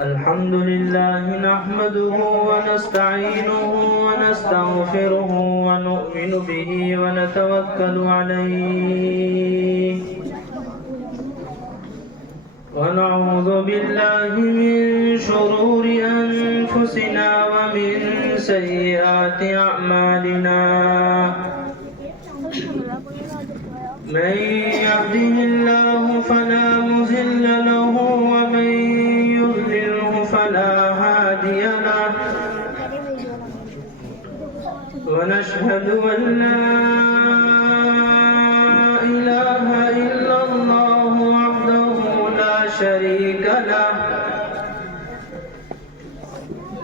الحمد لله نحمده ونستعينه ونستغفره ونؤمن به ونتوكل عليه ونعوذ بالله من شرور أنفسنا ومن سيئات أعمالنا من يهده الله فلا مضل له ومن يضلله فلا هادي له ونشهد أن لا إله إلا الله وحده لا شريك له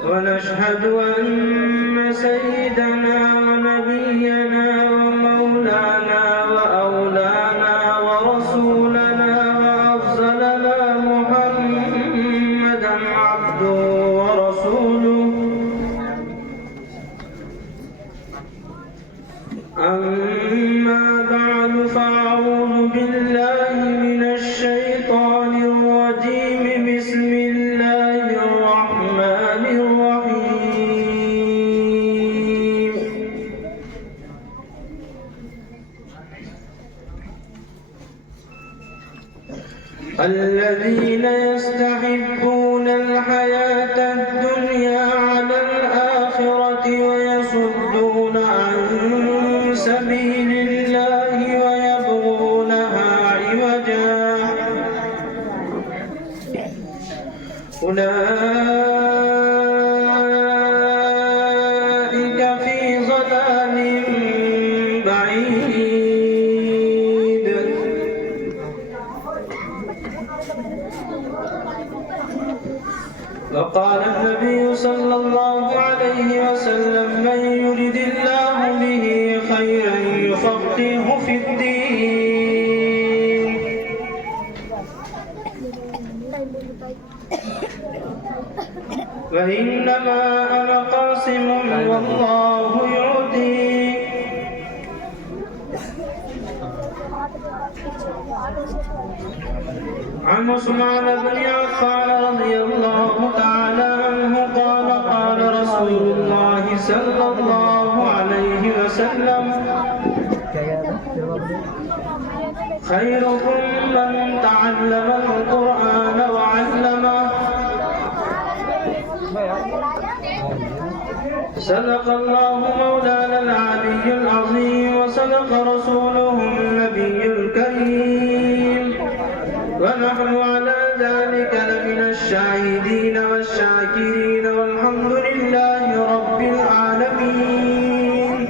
ونشهد أن سيدنا ونبينا ومولانا وأولانا ورسولنا وأفضلنا محمدا عبده ورسوله أما بعد فأعوذ بالله من الشيطان الرجيم بسم الله الرحمن الرحيم الذين يستحبون الحياة الدنيا على الآخرة ويصدون عن سبيل الله ويبغونها عوجا أولئك في ضلال بعيد وقال النبي صلى الله عليه وسلم من يرد الله به خيرا يفقهه في الدين وإنما أنا قاسم والله يعطي عن عثمان بن عفان رضي الله تعالى عنه قال قال رسول الله صلى الله عليه وسلم خيركم من تعلم القرآن وعلمه صدق الله مولانا العلي العظيم وصدق رسوله النبي الكريم ونحن على ذلك لمن الشاهدين والشاكرين والحمد لله رب العالمين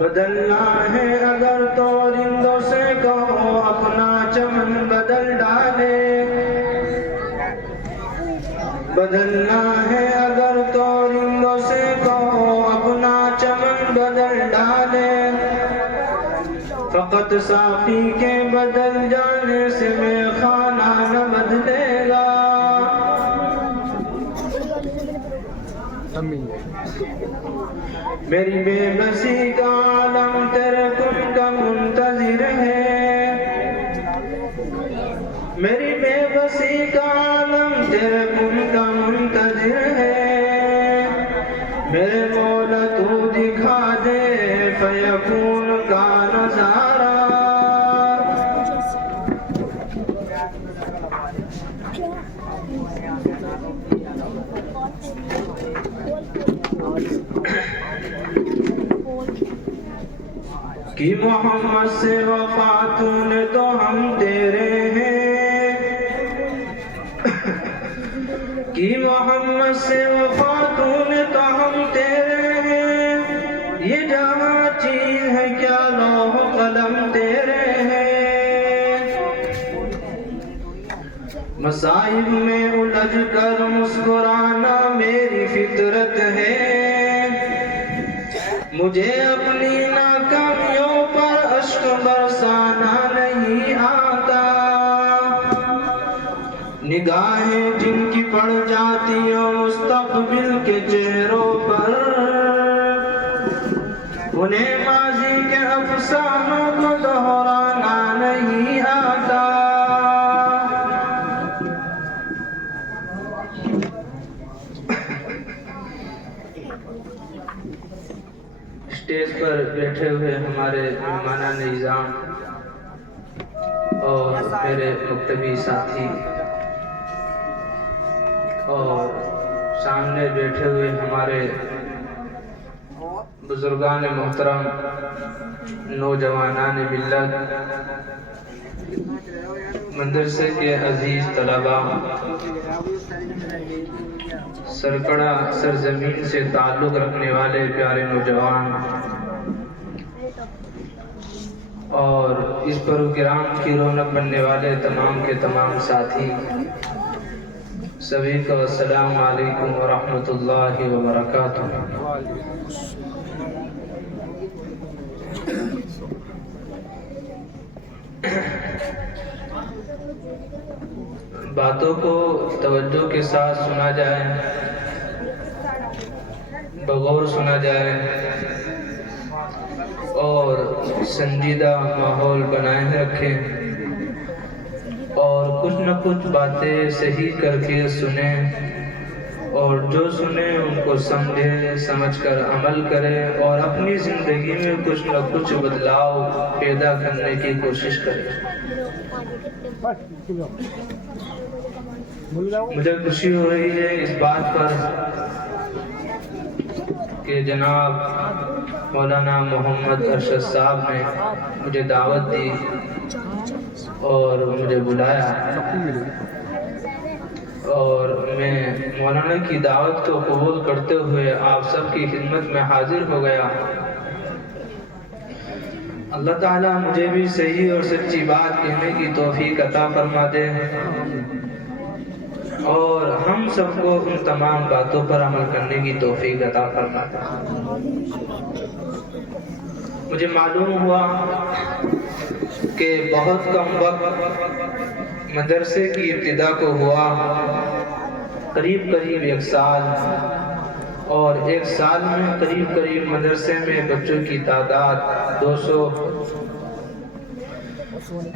بدلنا ہے اگر تو رندوں سے کہو اپنا چمن بدل ڈالے بدلنا ہے اگر تو رندوں سے کہو اپنا چمن بدل ڈالے فقط ساقی کے بدل جانے سے میں خانہ نہ بدلے گا میری بے بسی کا عالم تیرے کن کا منتظر ہے میری بے بسی کا عالم تیرے کن کا منتظر ہے میرے مولا تو دکھا دے فیکون کا نظارہ کہ محمد سے وفا تو نے تو ہم تیرے ہیں کہ محمد سے وفا تو نے تو ہم تیرے ہیں یہ جہاں چیز ہے کیا لوح قلم تیرے ہیں مصائب میں الجھ کر مسکرانا میری فطرت ہے مجھے اپنی ناکامیوں پر اشک برسانا نہیں آتا نگاہیں جن کی پڑ جاتی ہیں مستقبل کے چہروں پر انہیں ماضی کے افسانوں کو دہرانا نہیں کرام اور میرے مکتبی ساتھی اور سامنے بیٹھے ہوئے ہمارے بزرگان محترم، نوجوانان ملت، مدرسے کے عزیز طلباء، سرکڑا سرزمین سے تعلق رکھنے والے پیارے نوجوان اور اس پروگرام کی رونق بننے والے تمام کے تمام ساتھی، سبھی کو السلام علیکم ورحمۃ اللہ وبرکاتہ۔ باتوں کو توجہ کے ساتھ سنا جائے، بغور سنا جائے اور سنجیدہ ماحول بنائے رکھیں اور کچھ نہ کچھ باتیں صحیح کر کے سنیں اور جو سنیں ان کو سمجھے، سمجھ کر عمل کرے اور اپنی زندگی میں کچھ نہ کچھ بدلاؤ پیدا کرنے کی کوشش کرے۔ مجھے خوشی ہو رہی ہے اس بات پر کہ جناب مولانا محمد ارشد صاحب نے مجھے دعوت دی اور مجھے بلایا اور میں مولانا کی دعوت کو قبول کرتے ہوئے آپ سب کی خدمت میں حاضر ہو گیا۔ اللہ تعالیٰ مجھے بھی صحیح اور سچی بات کہنے کی توفیق عطا فرما دے اور ہم سب کو ان تمام باتوں پر عمل کرنے کی توفیق عطا فرما دے۔ مجھے معلوم ہوا کہ بہت کم وقت مدرسے کی ابتدا کو ہوا، قریب 1 سال، اور 1 سال میں قریب مدرسے میں بچوں کی تعداد 200،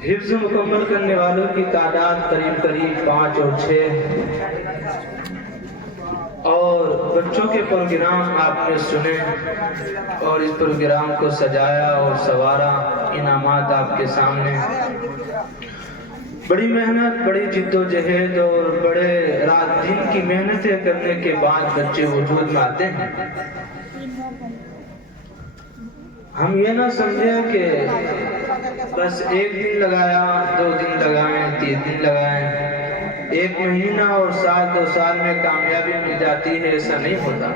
حفظ مکمل کرنے والوں کی تعداد قریب 5 اور 6، اور بچوں کے پروگرام آپ نے سنے اور اس پروگرام کو سجایا اور سنوارا، انعامات آپ کے سامنے، بڑی محنت، بڑی جد و جہد اور بڑے رات دن کی محنتیں کرنے کے بعد بچے وجود میں آتے ہیں۔ ہم یہ نہ سمجھے کہ بس 1 دن لگایا، 2 دن لگائیں، 3 دن لگائیں، 1 مہینہ اور سال 2 سال میں کامیابی مل جاتی ہے، ایسا نہیں ہوتا۔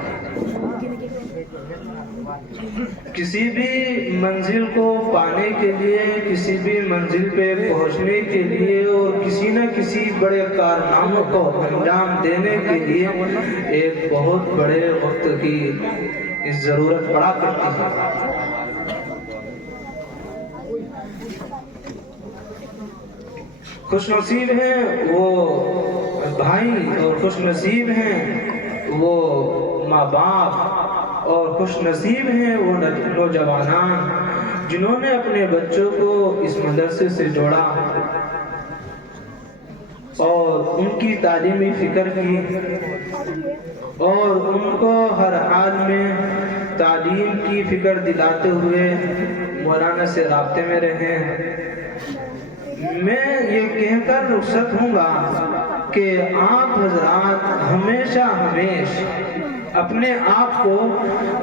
کسی بھی منزل کو پانے کے لیے، کسی بھی منزل پہ پہنچنے کے لیے اور کسی نہ کسی بڑے کارناموں کو انجام دینے کے لیے ایک بہت بڑے وقت کی ضرورت پڑا کرتی ہے۔ خوش نصیب ہیں وہ بھائی اور خوش نصیب ہیں وہ ماں باپ اور خوش نصیب ہیں وہ نوجوانان جنہوں نے اپنے بچوں کو اس مدرسے سے جوڑا اور ان کی تعلیمی فکر کی اور ان کو ہر حال میں تعلیم کی فکر دلاتے ہوئے مولانا سے رابطے میں رہے۔ میں یہ کہہ کر رخصت ہوں گا کہ آپ حضرات ہمیشہ اپنے آپ کو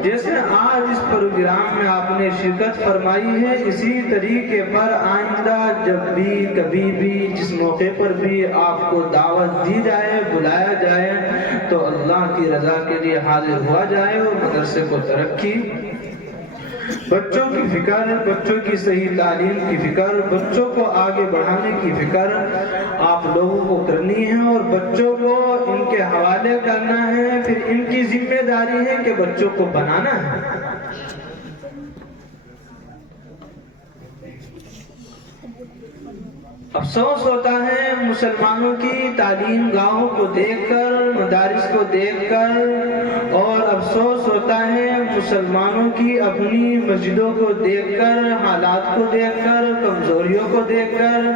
جیسے آج اس پروگرام میں آپ نے شرکت فرمائی ہے، اسی طریقے پر آئندہ جب بھی کبھی بھی جس موقع پر بھی آپ کو دعوت دی جائے، بلایا جائے تو اللہ کی رضا کے لیے حاضر ہوا جائے اور مدرسے کو ترقی، بچوں کی فکر، بچوں کی صحیح تعلیم کی فکر، بچوں کو آگے بڑھانے کی فکر آپ لوگوں کو کرنی ہے اور بچوں کو ان کے حوالے کرنا ہے۔ پھر ان کی ذمہ داری ہے کہ بچوں کو بنانا ہے۔ افسوس ہوتا ہے مسلمانوں کی تعلیم گاہوں کو دیکھ کر، مدارس کو دیکھ کر، اور افسوس ہوتا ہے مسلمانوں کی اپنی مسجدوں کو دیکھ کر، حالات کو دیکھ کر، کمزوریوں کو دیکھ کر،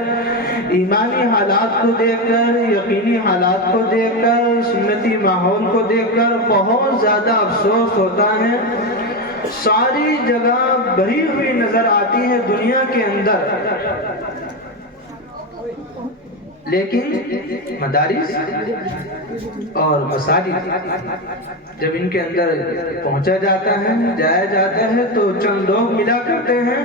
ایمانی حالات کو دیکھ کر، یقینی حالات کو دیکھ کر، سنتی ماحول کو دیکھ کر بہت زیادہ افسوس ہوتا ہے ساری جگہ بھری ہوئی نظر آتی ہے دنیا کے اندر، لیکن مدارس اور مساجد جب ان کے اندر پہنچا جاتا ہے، جایا جاتا ہے، تو چند لوگ ملا کرتے ہیں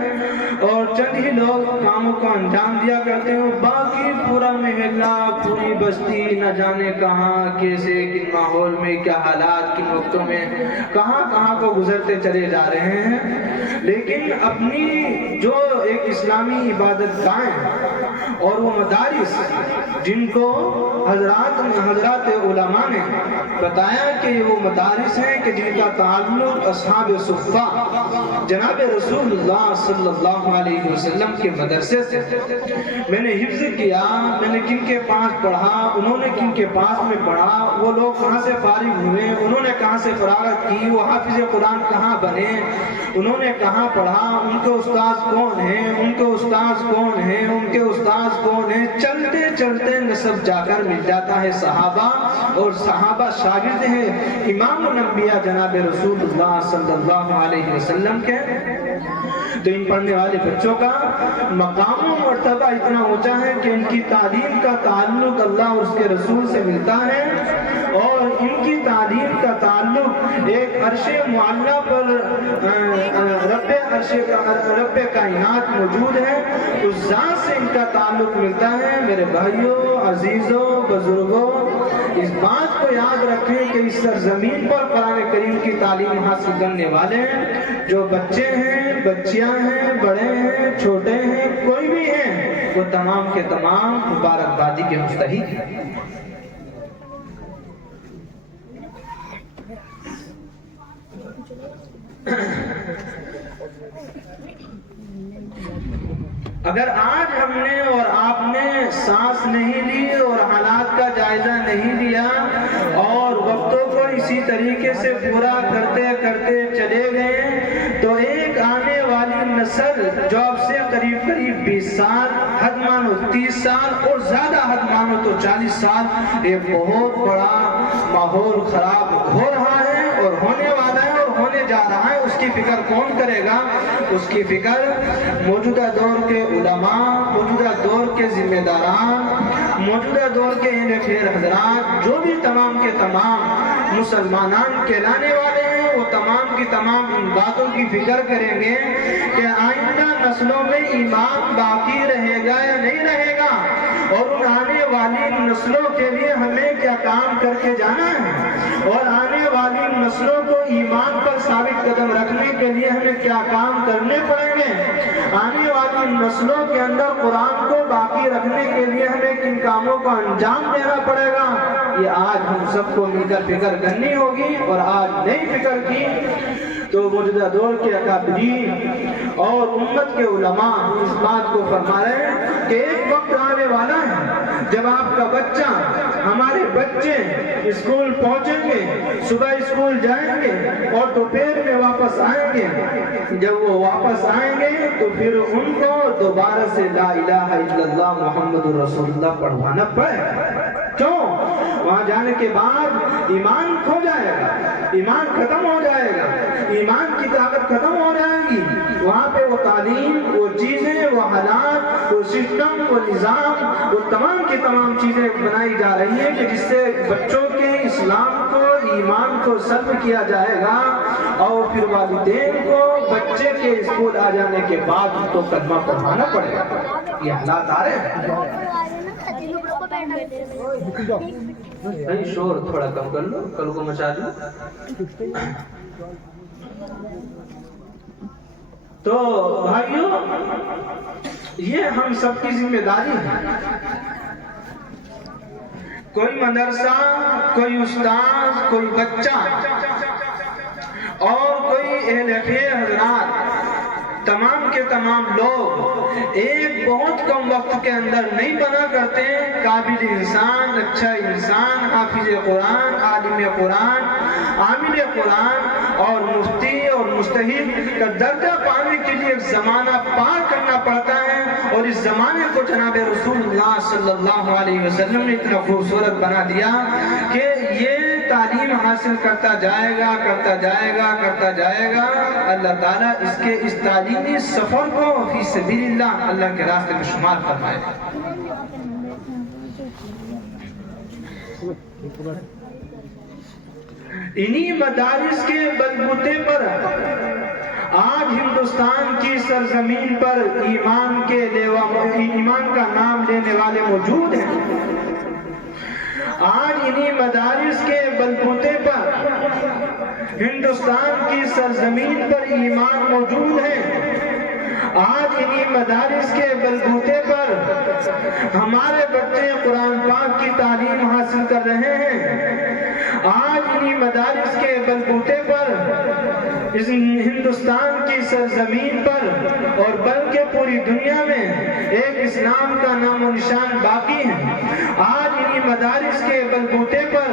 اور چند ہی لوگ کاموں کو انجام دیا کرتے ہیں، باقی پورا محلہ، پوری بستی نہ جانے کہاں کیسے کن ماحول میں کیا حالات کن وقتوں میں کہاں کو گزرتے چلے جا رہے ہیں۔ لیکن اپنی جو ایک اسلامی عبادت گاہیں اور وہ مدارس جن کو حضرات علماء نے بتایا کہ وہ مدارس ہیں کہ جن کا تعلق اصحاب صفہ جناب رسول اللہ صلی اللہ علیہ وسلم کے مدرسے سے، میں نے حفظ کیا، میں نے کن کے پاس پڑھا، انہوں نے کن کے پاس میں پڑھا، وہ لوگ کہاں سے فارغ ہوئے، انہوں نے کہاں سے فراغت کی، وہ حافظ قرآن کہاں بنے، انہوں نے کہاں پڑھا، ان کے استاذ کون ہیں، ان کے استاذ کون ہیں، ان کے استاذ کون ہیں، چلتے چلتے نسب جا کر مل جاتا ہے صحابہ، اور صحابہ شاگرد ہیں امام الانبیاء جناب رسول اللہ صلی اللہ علیہ وسلم کے۔ تو ان پڑھنے والے بچوں کا مقام و مرتبہ اتنا اونچا ہے کہ ان کی تعلیم کا تعلق اللہ اور اس کے رسول سے ملتا ہے، اور ان کی تعلیم کا تعلق ایک عرش معلیٰ پر رب کائنات موجود ہے، اس ذات سے ان کا تعلق ملتا ہے۔ میرے بھائیوں، عزیزوں، بزرگوں، اس بات کو یاد رکھیں کہ اس سرزمین پر قرآن کریم کی تعلیم حاصل کرنے والے جو بچے ہیں، بچیاں ہیں، بڑے ہیں، چھوٹے ہیں، کوئی بھی ہیں، وہ تمام کے تمام مبارکبادی کے مستحق ہیں۔ اگر آج ہم نے اور آپ نے سانس نہیں لی اور حالات کا جائزہ نہیں لیا اور وقتوں کو اسی طریقے سے پورا کرتے کرتے چلے گئے، تو ایک آنے والی نسل جو اب سے قریب 20 سال، حد مانو 30 سال اور زیادہ حد مانو تو 40 سال، ایک بہت بڑا ماحول خراب ہو رہا ہے اور ہونے والا ہے اور ہونے جا رہا ہے۔ اس کی فکر کون کرے گا؟ اس کی فکر موجودہ دور کے علماء، موجودہ دور کے ذمہ داران، موجودہ دور کے اہل خیر حضرات، جو بھی تمام کے تمام مسلمانان کہلانے والے ہیں، وہ تمام کی تمام ان باتوں کی فکر کریں گے کہ آئندہ نسلوں میں ایمان باقی رہے گا یا نہیں رہے گا، اور ان آنے والی نسلوں کے لیے ہمیں کیا کام کر کے جانا ہے، اور آنے والی نسلوں کو ایمان پر ثابت قدم رکھنے کے لیے ہمیں کیا کام کرنے پڑیں گے، آنے والی نسلوں کے اندر قرآن کو باقی رکھنے کے لیے ہمیں کن کاموں کو انجام دینا پڑے گا، یہ آج ہم سب کو مل کر فکر کرنی ہوگی۔ اور آج نہیں فکر کی تو موجودہ دور کے اکابرین اور امت کے علماء اس بات کو فرما رہے ہیں کہ ایک وقت آنے والا ہے جب آپ کا بچہ، ہمارے بچے اسکول پہنچیں گے، صبح اسکول جائیں گے اور دوپہر میں واپس آئیں گے، جب وہ واپس آئیں گے تو پھر ان کو دوبارہ سے لا الہ الا اللہ محمد رسول اللہ پڑھوانا پڑے۔ کیوں؟ وہاں جانے کے بعد ایمان کھو جائے گا، ایمان ختم ہو جائے گا، ایمان کی طاقت ختم ہو جائے گی۔ وہاں پہ وہ تعلیم، وہ چیزیں، وہ حالات، وہ سسٹم، وہ نظام، وہ تمام کی تمام چیزیں بنائی جا رہی ہیں کہ جس سے بچوں کے اسلام کو، ایمان کو سلب کیا جائے گا، اور پھر والدین کو بچے کے اسکول آ جانے کے بعد تو کلمہ پڑھانا پڑے گا۔ یہ حالات آ رہے ہیں۔ نہیں، شور تھوڑا کم کر لو، کل کو مچا دو۔ تو بھائیوں، یہ ہم سب کی ذمہ داری ہے۔ کوئی مدرسہ، کوئی استاذ، کوئی بچہ اور کوئی اہل خیر حضرات، تمام کے تمام لوگ ایک بہت کم وقت کے اندر نہیں بنا کرتے۔ قابل انسان، اچھا انسان، حافظ قرآن، عالم قرآن، عامل قرآن اور مفتی اور مجتہد کا درجہ پانے کے لیے ایک زمانہ پار کرنا پڑتا ہے، اور اس زمانے کو جناب رسول اللہ صلی اللہ علیہ وسلم نے اتنا خوبصورت بنا دیا کہ یہ تعلیم حاصل کرتا جائے گا اللہ تعالیٰ اس تعلیمی سفر کو فی سبیل اللہ کے راستے میں شمار فرمائے گا۔ انہی مدارس کے بلبوتے پر آج ہندوستان کی سرزمین پر ایمان کا نام لینے والے موجود ہیں۔ آج انہی مدارس کے بلبوتے پر ہندوستان کی سرزمین پر ایمان موجود ہے۔ آج انہی مدارس کے بلبوتے پر ہمارے بچے قرآن پاک کی تعلیم حاصل کر رہے ہیں۔ آج انہی مدارس کے بلبوتے پر اس ہندوستان کی سرزمین پر اور بلکہ پوری دنیا میں ایک اسلام کا نام و نشان باقی ہے۔ آج انہی مدارس کے بلبوتے پر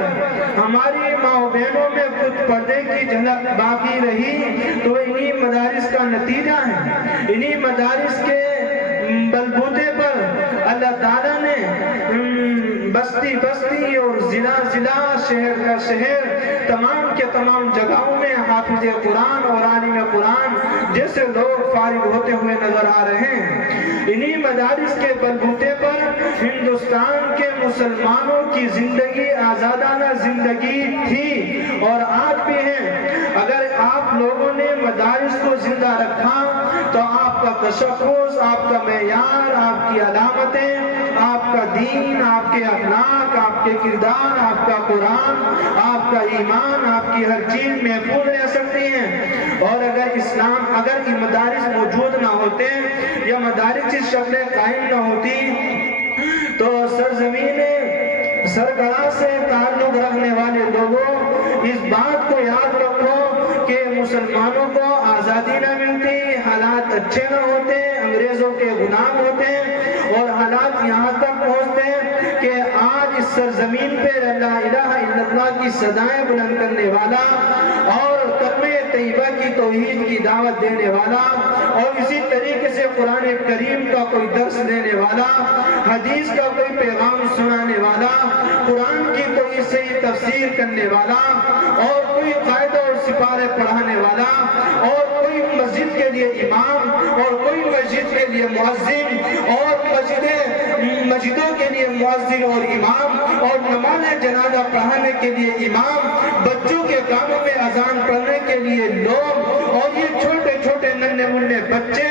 ہماری ماں و بہنوں میں خود پردے کی جھلک باقی رہی تو انہی مدارس کا نتیجہ ہے۔ انہی مدارس کے بلبوتے پر اللہ تعالیٰ نے بستی بستی اور ضلع ضلع شہر کا شہر تمام کے تمام جگہوں میں حافظ قرآن اور عالم قرآن جیسے لوگ فارغ ہوتے ہوئے نظر آ رہے ہیں۔ انہی مدارس کے بلبوتے پر ہندوستان کے مسلمانوں کی زندگی آزادانہ زندگی تھی اور آج بھی ہے۔ اگر آپ لوگوں نے مدارس کو زندہ رکھا تو آپ کا تشخص، آپ کا معیار، آپ کی علامتیں، آپ کا دین، آپ کے اخلاق، آپ کے کردار، آپ کا قرآن، آپ کا ایمان، آپ کی ہر چیز محفوظ رہ سکتی ہیں۔ اور اگر یہ مدارس موجود نہ ہوتے یا مدارس کی شکلیں قائم نہ ہوتی تو سرزمین سرکرا سے تعلق رکھنے والے لوگوں اس بات کو یاد رکھو کہ مسلمانوں کو آزادی نہ ملتی، حالات اچھے نہ ہوتے، انگریزوں کے غلام ہوتے اور حالات یہاں تک پہنچتے کہ آج اس سرزمین پہ لا الہ الا اللہ کی صدائیں بلند کرنے والا اور کلمہ طیبہ کی توحید کی دعوت دینے والا اور اسی طریقے سے قرآن کریم کا کوئی درس دینے والا، حدیث کا کوئی پیغام سنانے والا، قرآن کی کوئی صحیح تفسیر کرنے والا اور کوئی قاعدہ اور سپارے پڑھانے والا اور کوئی مسجد کے لیے امام اور کوئی مسجد کے لیے مؤذن اور مسجدوں کے لیے مؤذن اور امام اور نماز جنازہ پڑھانے کے لیے امام، بچوں کے کاموں میں اذان پڑھنے کے لیے لوگ اور یہ چھوٹے چھوٹے ننھے منھے بچے،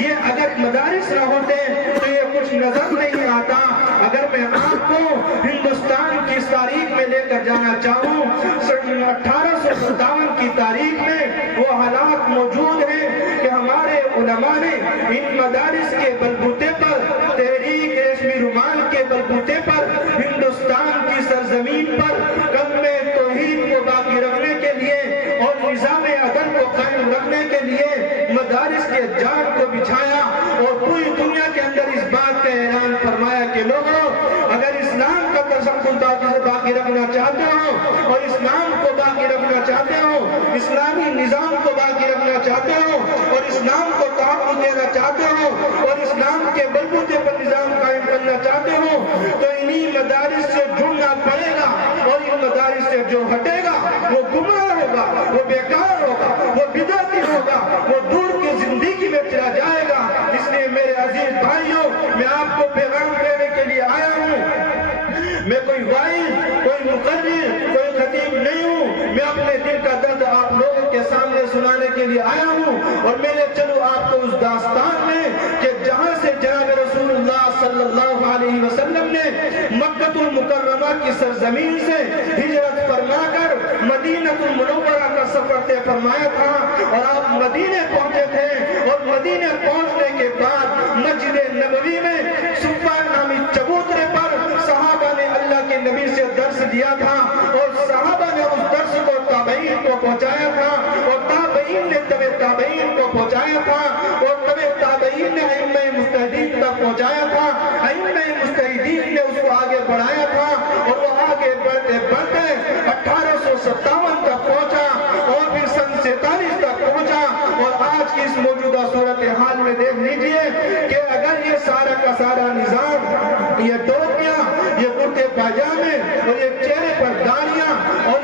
یہ اگر مدارس نہ ہوتے تو یہ کچھ نظر نہیں آتا۔ اگر میں آپ کو ہندوستان کی تاریخ میں لے کر جانا چاہوں 1857 کی تاریخ میں وہ حالات موجود ہیں کہ ہمارے علماء نے ان مدارس کے بلبوتے پر، تحریک ریشمی رومال کے بلبوتے پر ہندوستان کی سرزمین پر کلمہ توحید کو باقی رکھنے کے لیے اور نظام عدل کو قائم رکھنے کے لیے مدارس کے جال کو بچھایا اور پوری دنیا کے اندر اس بات کا اعلان فرمایا کہ لوگوں اگر اسلام کا تشخص باقی رکھنا چاہتے ہو اور اسلام کو باقی رکھنا چاہتے ہو، اسلامی نظام کو باقی رکھنا چاہتے ہو اور اسلام کو تحفظ دینا چاہتے ہو اور اسلام کے بلبوتے پر نظام قائم کرنا چاہتے ہو تو انہی مدارس سے جڑنا پڑے گا اور ان مدارس سے جو ہٹے گا وہ گمراہ ہوگا، وہ بیکار ہوگا، وہ بدعتی ہوگا، وہ دور کی زندگی میں چلا جائے گا۔ اس لیے میرے عزیز بھائیوں، میں آپ کو پیغام دینے کے لیے آیا ہوں۔ میں کوئی واعظ، کوئی مقرر، کوئی خطیب نہیں ہوں، میں اپنے دل کا درد آپ لوگوں کے سامنے سنانے کے لیے آیا ہوں اور میں نے چلو آپ کو اس داستان میں کہ جہاں سے جناب رسول اللہ صلی اللہ علیہ وسلم نے مکہ المکرمہ کی سرزمین سے ہجرت فرما کر مدینہ المنورہ کا سفر طے فرمایا تھا اور آپ مدینے پہنچے تھے اور مدینے پہنچنے کے بعد مسجد نبوی میں صفہ نامی چبوترے پر صحابہ نے اللہ کے نبی سے درس دیا تھا اور صحابہ نے اس درس کو تابعین کو پہنچایا تھا اور تابعین نے تبع تابعین کو پہنچایا تھا اور تبع تابعین نے ائمہ مجتہدین تک پہنچایا تھا، ائمہ مجتہدین نے اس کو آگے بڑھایا تھا اور وہ آگے بڑھتے بڑھتے 1857 تک پہنچا اور پھر سن 47 تک پہنچا اور آج کی اس موجودہ صورتحال میں دیکھ لیجئے کہ اگر یہ سارا کا سارا نظام، یہ ٹوپیاں، یہ کرتے پاجامے اور یہ چہرے پر داڑیاں اور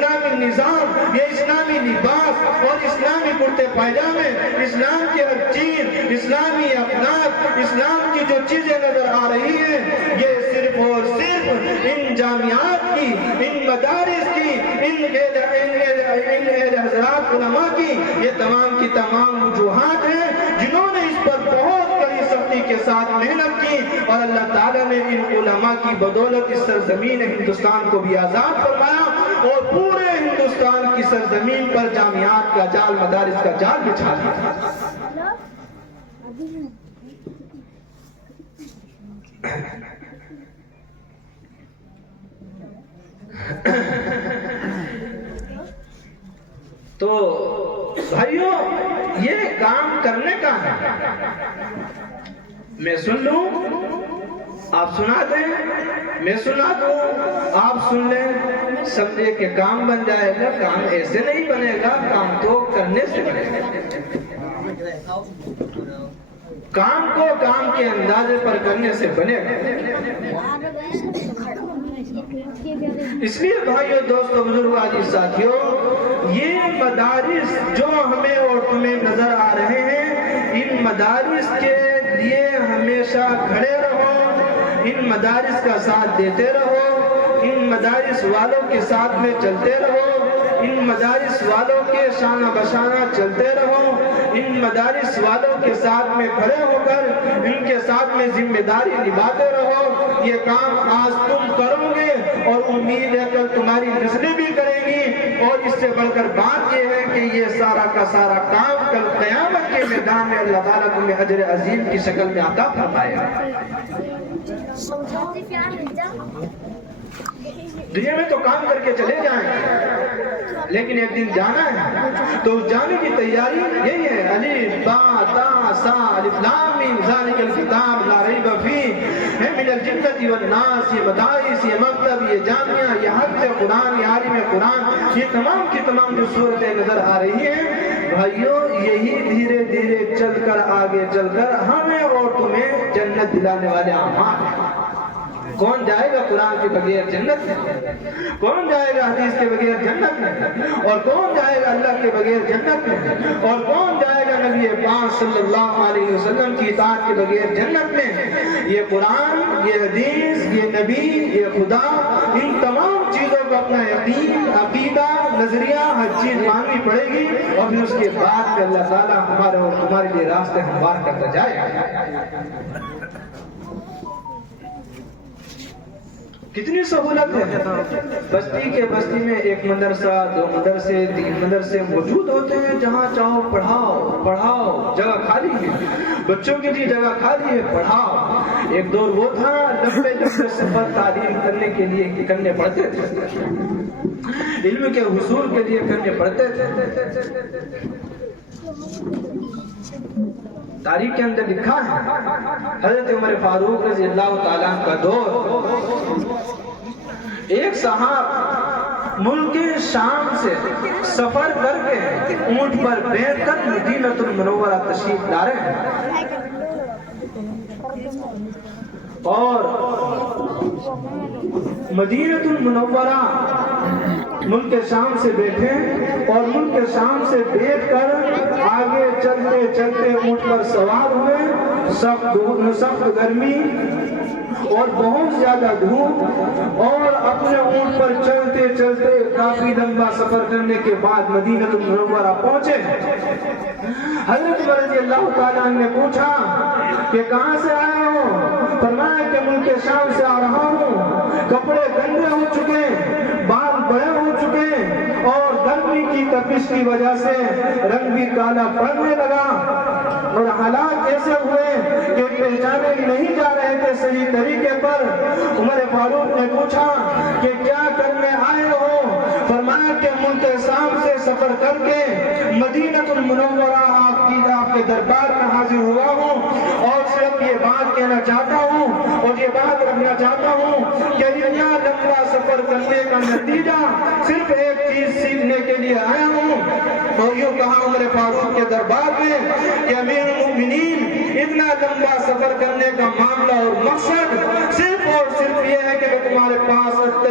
اسلامی نظام، یہ اسلامی لباس اور اسلامی کرتے پائجامے، اسلام کی ہر چیز، اسلامی اخلاق، اسلام کی جو چیزیں نظر آ رہی ہیں، یہ صرف اور صرف ان جامعات کی، ان مدارس کی، ان حضرات علماء کی، یہ تمام کی تمام وجوہات ہیں جنہوں نے اس پر بہت بڑی سختی کے ساتھ محنت کی، اور اللہ تعالیٰ نے ان علماء کی بدولت اس سرزمین ہندوستان کو بھی آزاد فرمایا اور پورے ہندوستان کی سرزمین پر جامعات کا جال، مدارس کا جال بچھا دیا۔ تو بھائیوں، یہ کام کرنے کا ہے، میں سن لوں آپ سنا دیں، میں سنا دوں آپ سن لیں، سمجھے کہ کام بن جائے گا۔ کام ایسے نہیں بنے گا، کام تو کرنے سے بنے گا۔ کام کو کام کے اندازے پر کرنے سے بنے گا۔ اس لیے بھائیو، دوستو، بزرگو، عزیز ساتھیو، یہ مدارس جو ہمیں اور تمہیں نظر آ رہے ہیں، ان مدارس کے لیے ہمیشہ کھڑے رہو، ان مدارس کا ساتھ دیتے رہو، ان مدارس والوں کے ساتھ میں چلتے رہو، ان مدارس والوں کے شانہ بشانہ چلتے رہو، ان مدارس والوں کے ساتھ میں کھڑے ہو کر ان کے ساتھ میں ذمہ داری نبھاتے رہو۔ یہ کام آج تم کرو گے اور امید ہے کل تمہاری نسلیں بھی کریں گی، اور اس سے بڑھ کر بات یہ ہے کہ یہ سارا کا سارا کام کل قیامت کے میدان میں اللہ تعالیٰ تمہیں اجر عظیم کی شکل میں عطا فرمائے گا۔ دنیا میں تو کام کر کے چلے جائیں، لیکن ایک دن جانا ہے، تو جانے کی تیاری یہی ہے۔ الف با تا سا الف لام میم ذالک الکتاب لا ریب فیہ من الجنۃ والناس، یہ مدارس، یہ مکتب، یہ جامعہ، یہ حفظ قرآن، یہ عالم قرآن، یہ تمام کی تمام جو صورتیں نظر آ رہی ہیں بھائیوں، یہی دھیرے دھیرے چل کر آگے چل کر ہمیں اور تمہیں جنت دلانے والے اعمال ہیں۔ کون جائے گا قرآن کے بغیر جنت میں؟ کون جائے گا حدیث کے بغیر جنت میں؟ اور کون جائے گا اللہ کے بغیر جنت میں؟ اور کون جائے گا نبی پاک صلی اللہ علیہ وسلم کی اطاعت کے بغیر جنت میں؟ یہ قرآن، یہ حدیث، یہ نبی، یہ خدا، ان تمام چیزوں کو اپنا یقین، عقیدہ، نظریہ، ہر چیز ماننی پڑے گی، اور پھر اس کے بعد کہ اللہ تعالیٰ ہمارے اور تمہارے لیے راستے ہموار کرتا جائے گا۔ کتنی سہولت ہے، بستی کے بستی میں ایک مدرسہ، دو مدرسے، تین مدرسے موجود ہوتے ہیں، جہاں چاہو پڑھاؤ، جگہ خالی ہے، بچوں کے لیے جگہ خالی ہے، پڑھاؤ۔ ایک دور وہ تھا لمبے سفر تعلیم کرنے کے لیے کرنے پڑتے تھے، علم کے حصول کے لیے کرنے پڑتے تھے۔ تاریخ کے اندر لکھا ہے، حضرت عمر فاروق رضی اللہ تعالیٰ کا دور، ایک صاحب ملک شام سے سفر کر کے اونٹ پر بیٹھ کر مدینہ المنورہ تشریف لا رہے ہیں، اور مدینہ المنورہ ملک شام سے بیٹھے اور ملک شام سے بیٹھ کر آگے چلتے چلتے اونٹ پر سوار ہوئے، سخت گرمی اور بہت زیادہ دھوپ، اور اپنے اونٹ پر چلتے چلتے کافی لمبا سفر کرنے کے بعد مدینہ المنورہ پہنچے۔ حضرت عمر رضی اللہ تعالیٰ نے پوچھا کہ کہاں سے آئے ہو؟ فرمایا کہ ملک شام سے آ رہا ہوں، کپڑے گندے ہو چکے، بال بڑے ہو چکے، اور گرمی کی تپش کی وجہ سے رنگ بھی کالا پڑنے لگا، اور حالات ایسے ہوئے کہ پہچانے نہیں جا رہے تھے صحیح طریقے پر۔ عمر فاروق نے پوچھا کہ کیا کرنے آئے ہو؟ فرمایا کہ ملک شام سے سفر کر کے مدینہ المنورہ آپ کے دربار میں حاضر ہوا ہوں، اور صرف یہ بات کہنا چاہتا ہوں اور یہ بات رکھنا چاہتا ہوں کہ اتنا لمبا سفر کرنے کا نتیجہ صرف ایک چیز سیکھنے کے لیے آیا ہوں۔ اور یوں کہا عمر فاروق کے دربار میں کہ امیر المؤمنین، اتنا لمبا سفر کرنے کا معاملہ اور مقصد صرف اور صرف یہ ہے کہ میں تمہارے پاس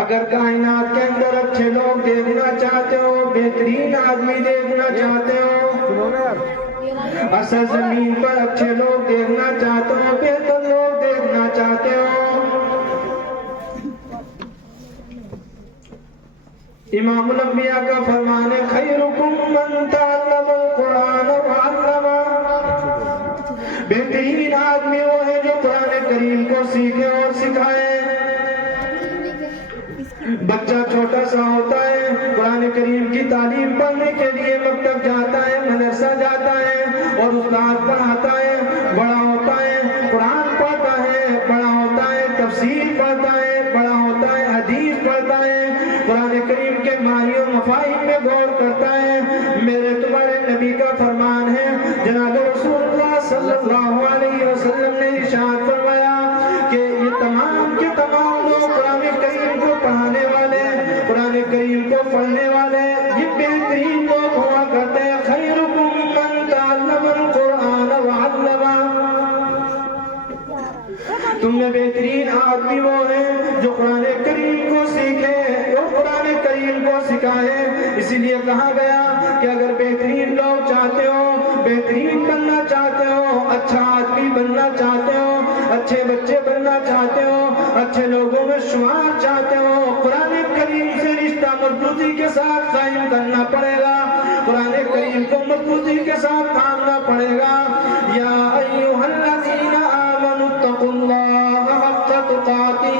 اگر کائنات کے اندر اچھے لوگ دیکھنا چاہتے ہو، بہترین آدمی دیکھنا چاہتے ہو، اصل زمین پر اچھے لوگ دیکھنا چاہتے ہو، بہتر لوگ دیکھنا چاہتے ہو، امام الانبیاء کا فرمان ہے خیرکم من تعلم القرآن وعلمہ، بہترین آدمی وہ ہے جو قرآن کریم کو سیکھے اور سکھائے۔ بچہ چھوٹا سا ہوتا ہے، قرآن کریم کی تعلیم پڑھنے کے لیے مکتب جاتا ہے، مدرسہ جاتا ہے اور استاد پڑھاتا ہے، بڑا ہوتا ہے قرآن پڑھتا ہے، بڑا ہوتا ہے تفسیر پڑھتا ہے، بڑا ہوتا ہے حدیث پڑھتا ہے، قرآن کریم کے معنی و مفاہیم میں غور کرتا ہے۔ میرے تمہارے نبی کا فرمان ہے، جناب رسول اللہ صلی اللہ علیہ وسلم نے ارشاد فرمایا کہ یہ تمام کے تمام لوگ قرآن کریم کو پڑھانے والے، قرآن کریم کو پڑھنے والے، یہ بہترین لوگ ہوا کرتے ہیں۔ خیرکم من تعلم القرآن وعلمہ، تم میں بہترین آدمی وہ ہے جو قرآن کریم کو سیکھے اور قرآن کریم کو سکھائے۔ اسی لیے کہا گیا کہ اگر بہترین لوگ چاہتے ہو، بہترین بننا چاہتے ہو، اچھا آدمی بننا چاہتے ہو، اچھے بچے بننا چاہتے ہو، اچھے لوگوں میں شمار چاہتے ہو، قرآن کریم سے رشتہ مضبوطی کے ساتھ قائم کرنا پڑے گا، قرآن کریم کو مضبوطی کے ساتھ تھامنا پڑے گا۔ یا ایھا الذین آمنوا اتقوا اللہ حق تقاتہ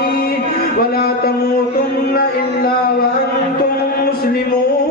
ولا تموتن الا وانتم مسلمون۔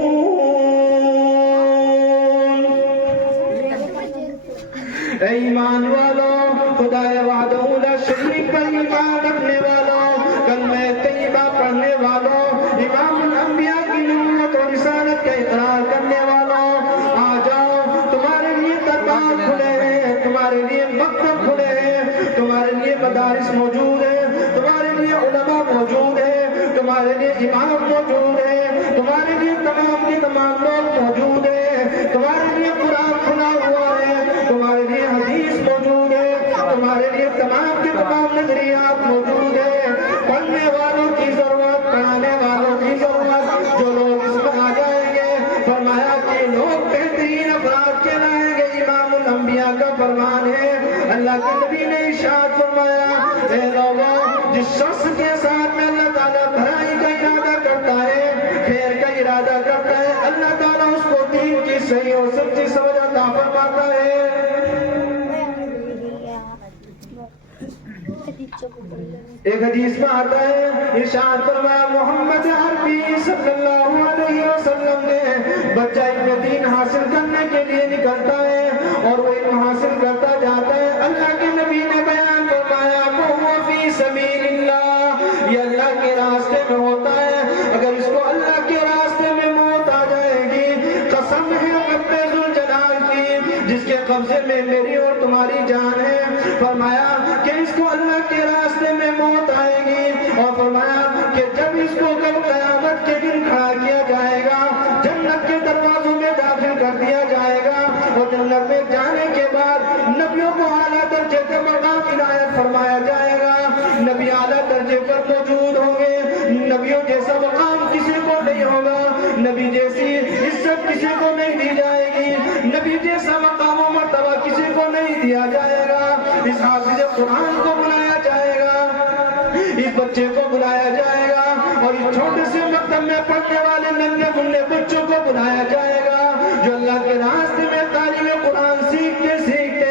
اے ایمان والو، خدا وحدہ لا شریک پر ایمان رکھنے والوں، کلمہ طیبہ پڑھنے والوں، امام الانبیاء کی نبوت اور رسالت کا اقرار کرنے والوں، آ جاؤ، تمہارے لیے دربار کھلے ہیں، تمہارے لیے مکتب کھلے ہیں، تمہارے لیے مدارس موجود ہیں، تمہارے لیے علماء موجود ہیں، تمہارے لیے امام موجود ہیں، تمہارے لیے تمام کے تمام لوگ موجود ہیں، تمہارے لیے قرآن کھلا ہوا ہے، تمہارے لیے حدیث موجود ہے، تمہارے لیے تمام کے تمام نظریات موجود ہیں۔ پڑھنے والوں کی ضرورت، پڑھانے والوں کی ضرورت، جو لوگ اس میں آ جائیں گے، فرمایا کہ لوگ بہترین افراد کہلائیں گے۔ امام الانبیاء کا فرمان ہے، اللہ کے نبی نے ارشاد فرمایا، اے لوگوں، جس شخص کے ساتھ میں اللہ تعالیٰ بھلائی کا ارادہ کرتا ہے، خیر کا ارادہ کرتا ہے، اللہ تعالیٰ اس کو دین کی صحیح اور سچی سمجھ عطا فرماتا ہے۔ ایک حدیث میں آتا ہے، ارشاد فرمایا محمد عربی صلی اللہ علیہ وسلم نے بچہ علم دین حاصل کرنے کے لیے نکلتا ہے اور وہ علم حاصل کرتا جاتا ہے، اللہ کے نبی نے بیان فرمایا وَهُوَ فِي سَبِيلِ اللَّهِ، یہ اللہ کے راستے میں ہوتا ہے۔ اگر اس کو اللہ کے راستے میں موت آ جائے گی، قسم ہے رب ذوالجلال کی جس کے قبضے میں میری اور تمہاری جان ہے، فرمایا کہ اس کو اللہ کے راستے میں موت آئے گی، اور فرمایا کہ جب اس کو کل قیامت کے دن کھڑا کیا جائے گا، جنت کے دروازوں میں داخل کر دیا جائے گا، اور جنت میں جانے کے بعد نبیوں کو اعلیٰ درجے کا مقام عنایت فرمایا جائے گا، نبی اعلیٰ درجے پر موجود ہوں گے، نبیوں جیسا مقام کسی کو نہیں ہوگا، نبی جیسی عزت کسی کو نہیں دی جائے گی، نبی جیسا مقام و مرتبہ کسی کو نہیں دیا جائے گا۔ اس حافظ قرآن کو بلایا جائے گا، اس بچے کو بلایا جائے گا، اور اس چھوٹے سے مکتب میں پڑھنے والے ننھے منھے بچوں کو بلایا جائے گا، جو اللہ کے راستے میں تعلیم قرآن سیکھتے سیکھتے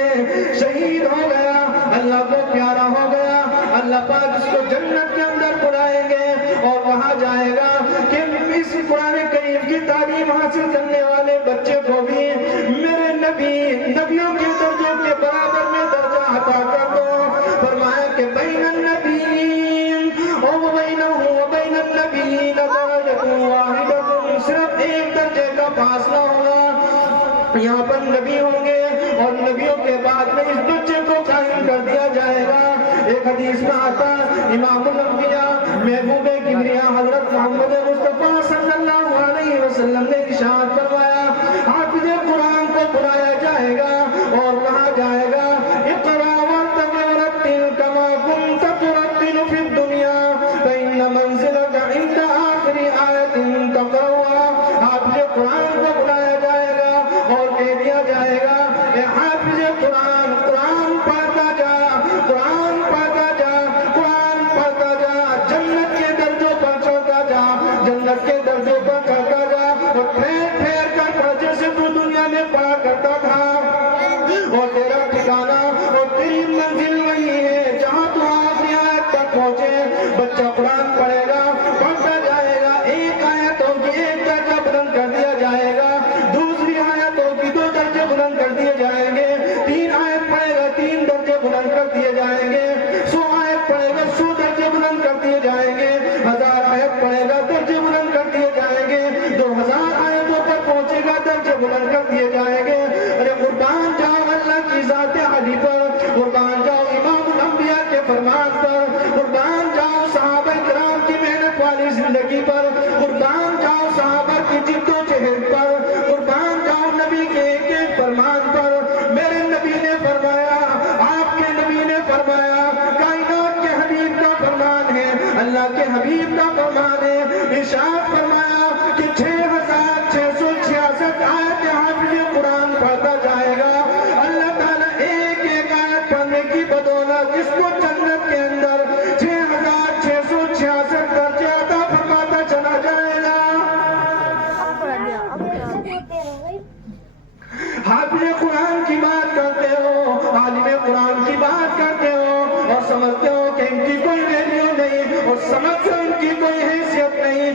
شہید ہو گیا، اللہ کو پیارا ہو گیا، اللہ پاک اس کو جنت کے اندر بلائیں گے اور وہاں جائے گا کہ اس قرآن کریم کی تعلیم حاصل کرنے والے بچے کو بھی میرے نبی نبیوں کے درجوں کے برابر میں درجہ عطا کر دو۔ فرمایا کہ بین النبیین وبینہ وبین النبیین درجۃ واحدۃ، صرف ایک درجے کا فاصلہ ہوگا، یہاں پر نبی ہوں گے اور نبیوں کے بعد میں اس بچے کو قائم کر دیا جائے گا۔ ایک حدیث میں آتا، امام الانبیاء محبوب کبریا حضرت محمد مصطفیٰ صلی اللہ علیہ وسلم نے ارشاد فرمایا، حافظ قرآن کو بلایا جائے گا اور کہا جائے گا اقرأ وارتقِ ورتل كما كنت ترتل في الدنيا فإن منزلك عند زندگی پر، قربان جاؤ صحابہ کی جد و جہد پر، قربان جاؤ نبی کے ایک ایک فرمان پر۔ میرے نبی نے فرمایا، آپ کے نبی نے فرمایا، کائنات کے حبیب کا فرمان ہے، اللہ کے حبیب کا فرمان ہے، ارشاد فرمایا کہ 6666 آیت حافظ قرآن پڑھتا جائے گا، اللہ تعالیٰ ایک ایک آیت پڑھنے کی بدولت جس کو جنت کے اندر 6666 درجے عطا فرماتا چلا جائے گا۔ حافظ قرآن کی بات کرتے ہو، عالم قرآن کی بات کرتے ہو اور سمجھتے ہو کہ ان کی کوئی ویلیو نہیں اور سمجھتے ہو ان کی کوئی حیثیت نہیں۔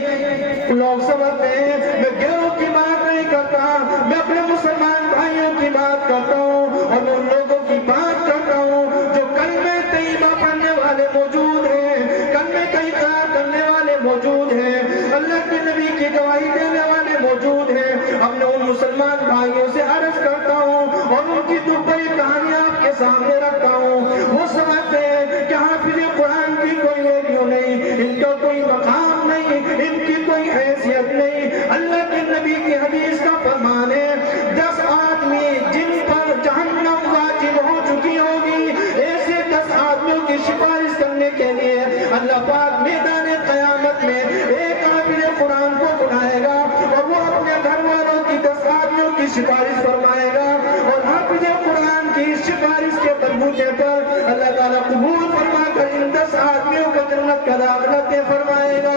لوگ سمجھتے ہیں میں غیروں کی بات نہیں کرتا، میں اپنے مسلمان بھائیوں کی بات کرتا ہوں اور میں ان لوگوں کی بات کرتا ہوں جو کلمہ طیبہ پڑھنے والے موجود ہیں، کلمہ کی اقرار کرنے والے موجود ہیں، اللہ کے نبی کی گواہی دینے والے موجود ہیں۔ اپنے ان مسلمان بھائیوں سے عرض کرتا ہوں اور ان کی دوپہری کہانیاں آپ کے سامنے رکھتا ہوں۔ وہ سمجھتے ہیں کہ حافظ قرآن کی کوئی ویلیو نہیں، ان کا کوئی مقام نہیں، ان کی کوئی حیثیت نہیں۔ اللہ کے نبی کی حدیث کا فرمان ہے 10 آدمی جن پر جہنم واجب ہو چکی ہوگی، ایسے 10 آدمیوں کی سفارش کرنے کے لیے اللہ پاک میدان قیامت میں ایک حافظ قرآن کو بلائے گا اور وہ اپنے گھر والوں کی 10 آدمیوں کی سفارش فرمائے گا اور حافظ قرآن کی سفارش کے بلبوتے پر اللہ تعالیٰ قبول فرما کر ان 10 آدمیوں کو جنت کا داخلہ دے فرمائے گا۔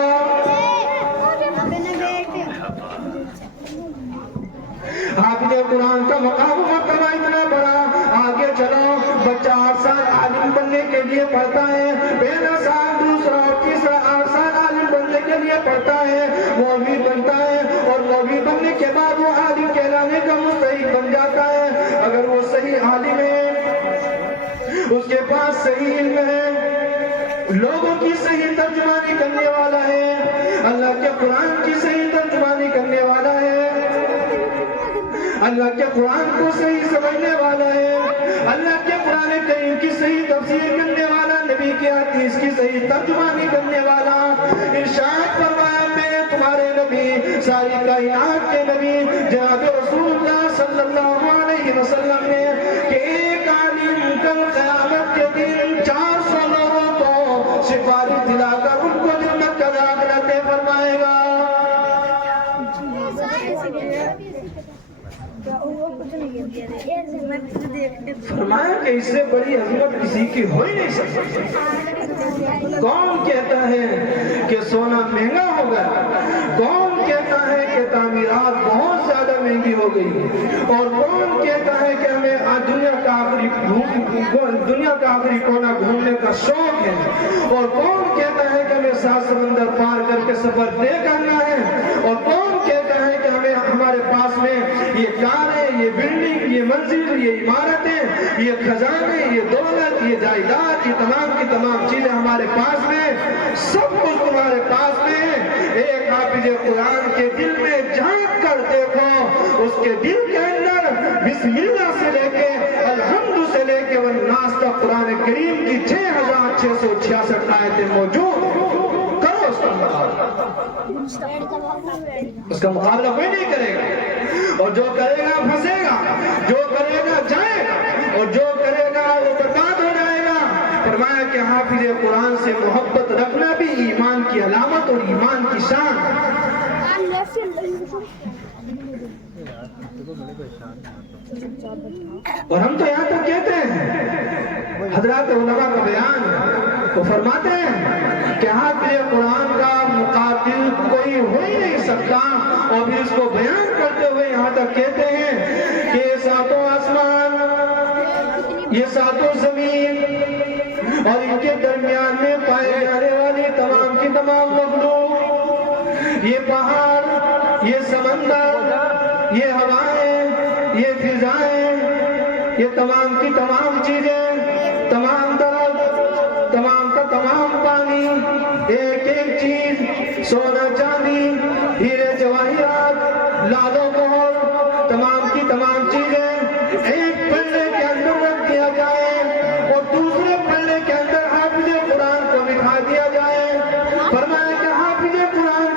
حافظ قرآن کا مقام و مرتبہ اتنا بڑا، آگے چلو بچہ 8 سال عالم بننے کے لیے پڑھتا ہے، پہلا سال دوسرا اور تیسرا 8 سال عالم بننے کے لیے پڑھتا ہے، مولوی بنتا ہے اور مولوی بننے کے بعد وہ عالم کہلانے کا مستحق بن جاتا ہے۔ اگر وہ صحیح عالم ہے، اس کے پاس صحیح علم ہے، لوگوں کی صحیح ترجمانی کرنے والا ہے، اللہ کے قرآن کی صحیح ترجمانی کرنے والا ہے، اللہ کے قرآن کو صحیح سمجھنے والا ہے، اللہ کے قرآن کریم کی صحیح تفسیر کرنے والا، نبی کی حدیث کی صحیح ترجمانی کرنے والا۔ ارشاد فرمایا میں تمہارے نبی، ساری کائنات کے نبی جناب رسول اللہ صلی اللہ علیہ وسلم نے کہ ایک عالم کل قیامت کے دن 400 لوگوں کو سفارش دلا کر ان کو جنت کا داخلہ دے فرمائے گا۔ فرمایا کہ اس سے بڑی عظمت کسی کی ہو ہی نہیں سکتی۔ کون کہتا ہے کہ سونا مہنگا ہوگا؟ کون کہتا ہے کہ تعمیرات بہت زیادہ مہنگی ہو گئی؟ اور کون کہتا ہے کہ ہمیں دنیا کا آخری کونا گھومنے کا شوق ہے؟ اور کون کہتا ہے کہ ہمیں 7 سمندر پار کر کے سفر طے کرنا ہے؟ اور کون کہتا ہے کہ ہمیں ہمارے پاس میں یہ کاریں، یہ بلڈنگ، یہ منزل، یہ عمارتیں، یہ خزانے، یہ دولت، یہ جائیداد، یہ تمام کی تمام چیزیں ہمارے پاس میں، سب کچھ تمہارے پاس میں ہے۔ ایک حافظ قرآن کے دل میں جھانک کر دیکھو، اس کے دل کے اندر بسم اللہ سے لے کے الحمد سے لے کے والناس تک قرآن کریم کی 6666 آیتیں موجود ہیں۔ کرو اس کا مقابلہ، اس کا مقابلہ کوئی نہیں کرے گا، اور جو کرے گا پھنسے گا، جو کرے گا جائے گا، اور جو کرے گا وہ برباد ہو جائے گا۔ فرمایا کہ حافظ قرآن سے محبت رکھنا بھی ایمان کی علامت اور ایمان کی شان۔ اور ہم تو یہاں تک کہتے ہیں، حضرات علماء کا بیان وہ فرماتے ہیں کہ حافظ قرآن کا مقابل کوئی ہو ہی نہیں سکتا، اور پھر اس کو بیان کرتے ہوئے یہاں تک کہتے ہیں کہ یہ 7 آسمان، یہ 7 زمین اور ان کے درمیان میں پائے جانے والی تمام کی تمام مخلوق، یہ پہاڑ، یہ سمندر، یہ ہوائیں، یہ فضائیں، یہ تمام کی تمام چیزیں، تمام درخت، تمام کا تمام پانی، ایک ایک چیز، سونا چاندی، ہیرے جواہرات، لال و گوہر، تمام کی تمام چیزیں ایک پلے کے اندر رکھ دیا جائے اور دوسرے پلے کے اندر حافظ قرآن کو بٹھا دیا جائے۔ فرمایا کہ حافظ قرآن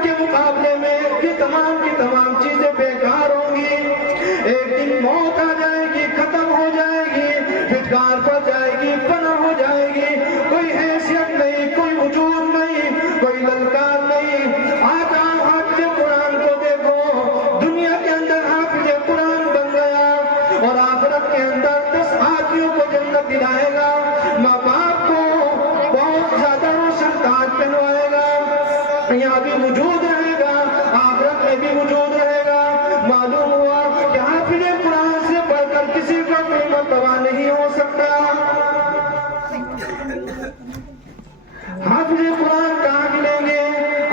پہنوائے گا، یہاں بھی وجود رہے گا، آخرت میں بھی وجود رہے گا۔ معلوم ہوا کہ حافظ قرآن سے بڑھ کر کسی کا کوئی مرتبہ نہیں ہو سکتا۔ حافظ قرآن کہاں ملیں گے؟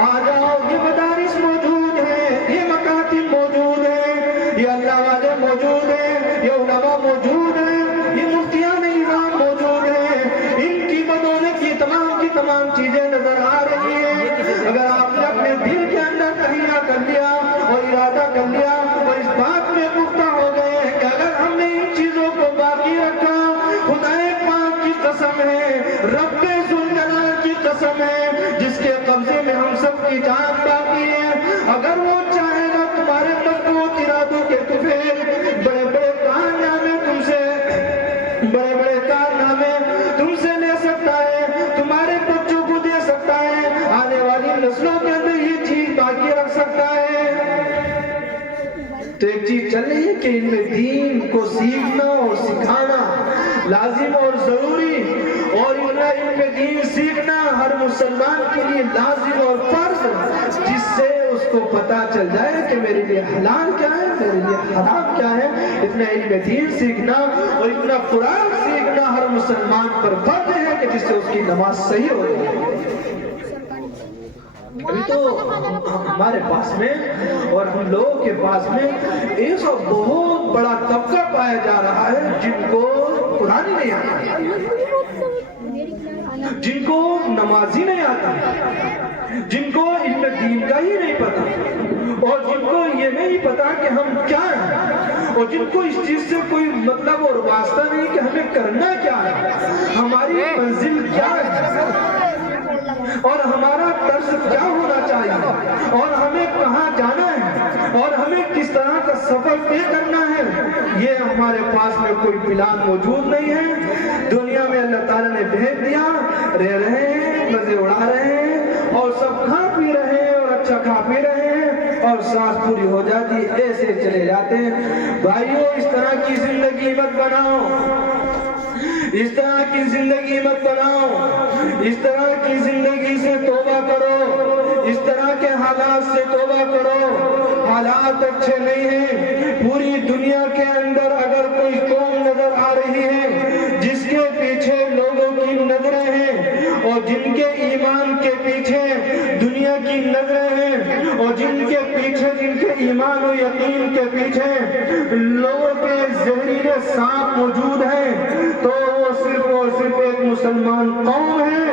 آ جاؤ، یہ مدارس موجود ہیں، یہ مکاتب موجود ہیں، یہ اللہ والے موجود ہیں، یہ علماء موجود ہیں، یہ مفتیان نظام موجود ہیں۔ ان کی بدولت یہ تمام کی تمام چیزیں نظر آ رہی ہیں۔ اگر آپ نے اپنے دل کے اندر تہیہ کر لیا اور ارادہ کر لیا اور اس بات میں پختہ ہو گئے ہیں کہ اگر ہم نے ان چیزوں کو باقی رکھا، خدا پاک کی قسم ہے، رب ذوالجلال کی قسم ہے، جس کے قبضے میں ہم سب کی جان باقی ہے، اگر وہ چاہے گا تمہارے مضبوط ارادوں کے طفیل بڑے بڑے کارنامے تم سے لے سکتا ہے، تمہارے بچوں کو دے سکتا ہے، آنے والی نسلوں کے اندر یہ چیز باقی رکھ سکتا ہے۔ تو ایک چیز چل رہی ہے کہ ان میں دین کو سیکھنا اور سکھانا لازم اور ضروری، اور ان میں دین سیکھنا ہر مسلمان کے لیے لازم اور فرض، جس سے اس کو پتا چل جائے کہ میرے لیے حلال کیا ہے، میرے لیے حرام کیا ہے۔ اتنا علم دین سیکھنا اور اتنا قرآن سیکھنا ہر مسلمان پر فرض ہے کہ جس سے اس کی نماز صحیح ہو جائے۔ ابھی تو ہمارے پاس میں اور ہم لوگوں کے پاس میں ایک بہت بڑا طبقہ پایا جا رہا ہے جن کو قرآن ہی نہیں آتا، جن کو نمازی نہیں آتا، جن کو علم دین کا ہی نہیں پتا، اور جن کو یہ نہیں پتا کہ ہم کیا ہیں، اور جن کو اس چیز سے کوئی مطلب اور واسطہ نہیں کہ ہمیں کرنا کیا ہے، ہماری منزل کیا ہے، اور ہمارا طرز کیا ہونا چاہیے، اور ہمیں کہاں جانا ہے، اور ہمیں کس طرح کا سفر طے کرنا ہے، یہ ہمارے پاس میں کوئی پلان موجود نہیں ہے۔ دنیا میں اللہ تعالیٰ نے بھیج دیا، رہ رہے ہیں، مزے اڑا رہے ہیں، اور سب کھا پی رہے ہیں اور اچھا کھا پی رہے ہیں، اور سانس پوری ہو جاتی، ایسے چلے جاتے ہیں۔ بھائیو، اس طرح کی زندگی مت بناؤ، اس طرح کی زندگی مت بناؤ، اس طرح کی زندگی سے توبہ کرو، اس طرح کے حالات سے توبہ کرو۔ حالات اچھے نہیں ہیں۔ پوری دنیا کے اندر اگر کوئی قوم نظر آ رہی ہے جس کے پیچھے لوگوں کی نظریں ہیں، اور جن کے ایمان کے پیچھے دنیا کی نظریں ہیں، اور جن کے پیچھے، جن کے ایمان و یقین کے پیچھے لوگوں کے زہریلے سانپ موجود ہیں، تو وہ صرف اور صرف ایک مسلمان قوم ہے۔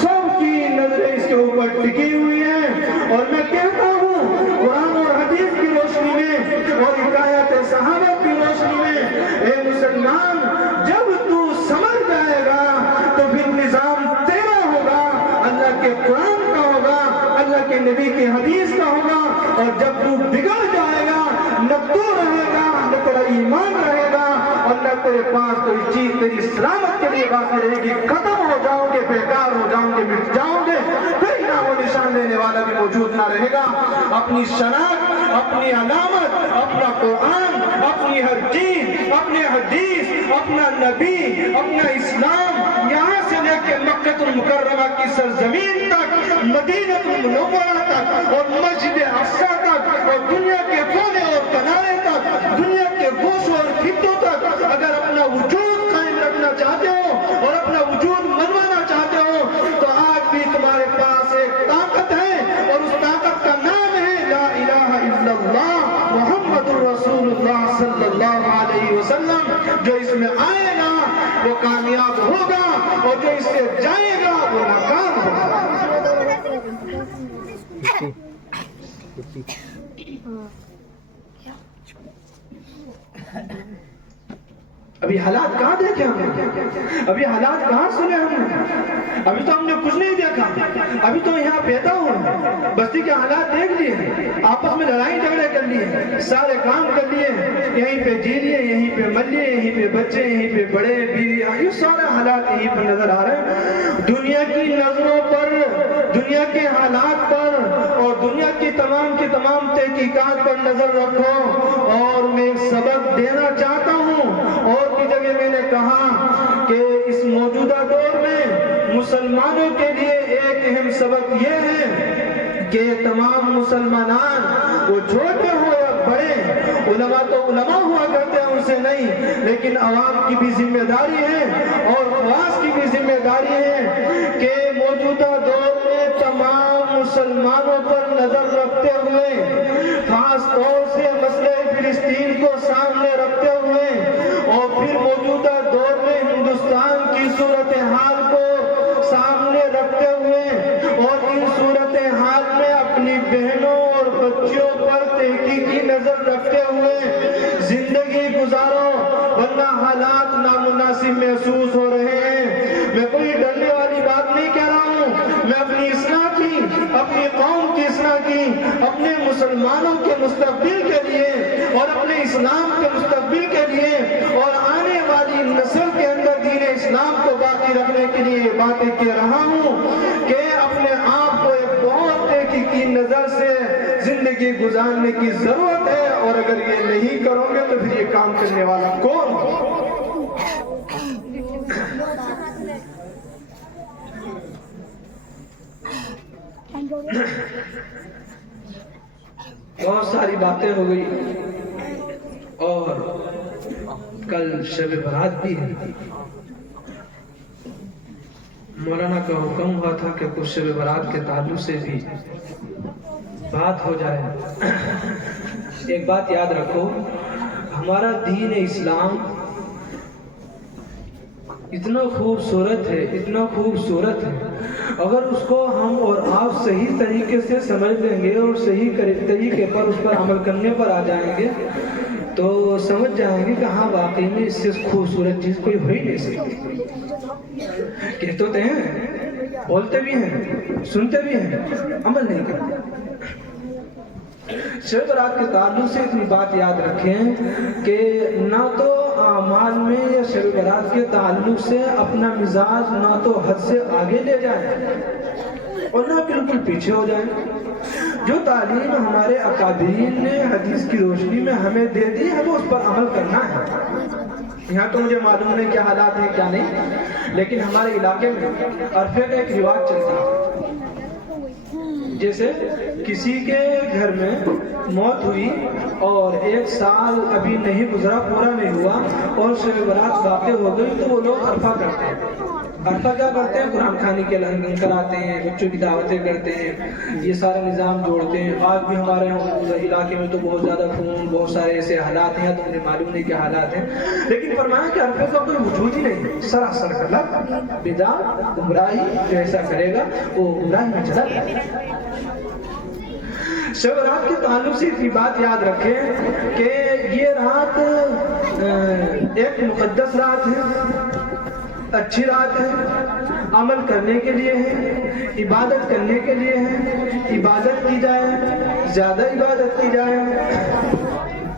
سب کی نظریں اس کے اوپر ٹکی ہوئی ہیں، اور میں کہتا ہوں قرآن اور حدیث کی روشنی میں اور حکایت صحابہ کی روشنی میں، اے مسلمان، جب تو سمجھ جائے گا تو پھر نظام تیرا ہوگا، اللہ کے قرآن کا ہوگا، اللہ کے نبی کی حدیث کا ہوگا۔ اور جب تو بگڑ جائے گا، نہ تو رہے گا، نہ تیرا ایمان رہے گا، اور نہ تیرے پاس کوئی چیز تیری سلامت کے لیے باقی رہے گی۔ ختم ہو جاؤ گے، بیکار ہو جاؤ گے، مٹ جاؤ گے، پھر نام و نشان دینے والا بھی موجود نہ رہے گا۔ اپنی شناخت، اپنی علامت، اپنا قرآن، اپنی ہر چیز، اپنے حدیث، اپنا نبی، اپنا اسلام، یہاں سے لے کے مکہ المکرمہ کی سرزمین تک، مدینہ المنورہ تک، اور مسجد اقصیٰ تک، اور دنیا کے کونے اور کنارے تک، دنیا کے گوشوں اور خطوں تک، اگر اپنا وجود قائم رکھنا چاہتے ہو اور اپنا وجود منوانا چاہتے ہو، تو آج بھی تمہارے پاس ایک طاقت ہے، اور اس طاقت کا نام ہے لا الہ الا اللہ محمد رسول اللہ صلی اللہ علیہ وسلم۔ جو اس میں آئے گا وہ کامیاب ہوگا، اور جو اس سے جائے گا وہ ناکام ہوگا۔ ابھی حالات کہاں دیکھے ہم نے؟ ابھی حالات کہاں سنے ہم نے؟ ابھی تو ہم نے کچھ نہیں دیکھا، ابھی تو یہاں پیدا ہوئے، بستی کے حالات دیکھ لیے، آپس میں لڑائی جھگڑے کر لیے، سارے کام کر لیے، یہیں پہ جی لیے، یہیں پہ مر لیے، یہیں پہ بچے، یہیں پہ بڑے بیوی، یہ سارے حالات یہیں پر نظر آ رہے ہیں۔ دنیا کی نظروں پر، دنیا کے حالات پر، اور دنیا کی تمام تحقیقات پر نظر رکھو۔ اور میں ایک سبق دینا چاہتا ہوں، اور کی جگہ میں نے کہا کہ اس موجودہ دور میں مسلمانوں کے لیے ایک اہم سبق یہ ہے کہ تمام مسلمانان وہ چھوٹے ہو یا بڑے، علماء تو علماء ہوا کرتے ہیں ان سے نہیں، لیکن عوام کی بھی ذمہ داری ہے اور خواص کی بھی ذمہ داری ہے کہ موجودہ دور میں تمام مسلمانوں پر نظر رکھتے ہوئے، خاص طور سے مسئلہ فلسطین کو سامنے رکھتے ہوئے اور پھر موجودہ دور میں ہندوستان کی صورتحال کو سامنے رکھتے ہوئے اور ان صورتحال میں اپنی بہنوں اور بچیوں پر تحقیقی نظر رکھتے ہوئے زندگی گزارو، ورنہ حالات نامناسب محسوس ہو رہے ہیں۔ میں کوئی ڈرنے والی بات نہیں کہہ رہا ہوں، میں اپنی اصلاح کی، اپنی قوم کی اصلاح کی، اپنے مسلمانوں کے مستقبل کے لیے اور اپنے اسلام کے مستقبل کے لیے اور آنے والی نسل کے اندر دین اسلام کو باقی رکھنے کے لیے یہ باتیں کہہ رہا ہوں کہ اپنے آپ کو ایک بہت تحقیقی نظر سے زندگی گزارنے کی ضرورت ہے، اور اگر یہ نہیں کرو گے تو پھر یہ کام کرنے والا کون؟ بہت ساری باتیں ہو گئی اور کل شب برات بھی ہے۔ مولانا کا حکم ہوا تھا کہ کچھ شب برات کے تعلق سے بھی بات ہو جائے۔ ایک بات یاد رکھو، ہمارا دین اسلام اتنا خوبصورت ہے، اتنا خوبصورت ہے، اگر اس کو ہم اور آپ صحیح طریقے سے سمجھ لیں گے اور صحیح طریقے پر اس پر عمل کرنے پر آ جائیں گے تو سمجھ جائیں گے کہ ہاں واقعی میں اس سے خوبصورت چیز کوئی ہو ہی نہیں سکتی۔ کہتے ہیں، بولتے بھی ہیں، سنتے بھی ہیں، عمل نہیں کرتے۔ شب برات کے تعلق سے اتنی بات یاد رکھیں کہ نہ تو اعمال میں یا شب برات کے تعلق سے اپنا مزاج نہ تو حد سے آگے لے جائیں اور نہ بالکل پیچھے ہو جائیں۔ جو تعلیم ہمارے اکابرین نے حدیث کی روشنی میں ہمیں دے دی ہے وہ اس پر عمل کرنا ہے۔ یہاں تو مجھے معلوم نہیں کیا حالات ہیں کیا نہیں، لیکن ہمارے علاقے میں عرفے کا ایک رواج چلتا ہے، جیسے کسی کے گھر میں موت ہوئی اور 1 سال ابھی نہیں گزرا، پورا نہیں ہوا اور شب برات واقع ہو گئی تو وہ لوگ عرفہ کرتے ہیں۔ عرفہ کیا کرتے ہیں؟ قرآن خوانی کے لنگر کراتے ہیں، بچوں کی دعوتیں کرتے ہیں، یہ سارا نظام جوڑتے ہیں۔ آج بھی ہمارے علاقے میں تو بہت زیادہ خون، بہت سارے ایسے حالات ہیں تو مجھے معلوم نہیں کیا حالات ہیں، لیکن فرمایا کہ عرفے کا کوئی وجود ہی نہیں، سراسر غلط، بدعت، گمراہی، جو ایسا کرے گا وہ گمراہی میں چلا جائے گا۔ شب رات کے تعلق سے اتنی بات یاد رکھیں کہ یہ رات ایک مقدس رات ہے، اچھی رات ہے، عمل کرنے کے لیے ہے، عبادت کرنے کے لیے ہے، عبادت کی جائے، زیادہ عبادت کی جائے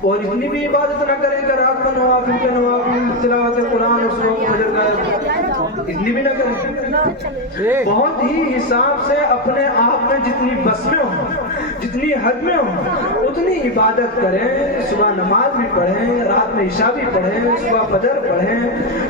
اور اتنی بھی عبادت نہ کریں کہ رات کو نوافل کے نوافل، تلاوت قرآن اور سورۃ فجر کا اتنی بھی نہ کریں۔ بہت ہی حساب سے اپنے آپ میں جتنی بس میں ہوں، جتنی حد میں ہوں اتنی عبادت کریں۔ صبح نماز بھی پڑھیں، رات میں عشاء بھی پڑھیں، صبح فجر پڑھیں،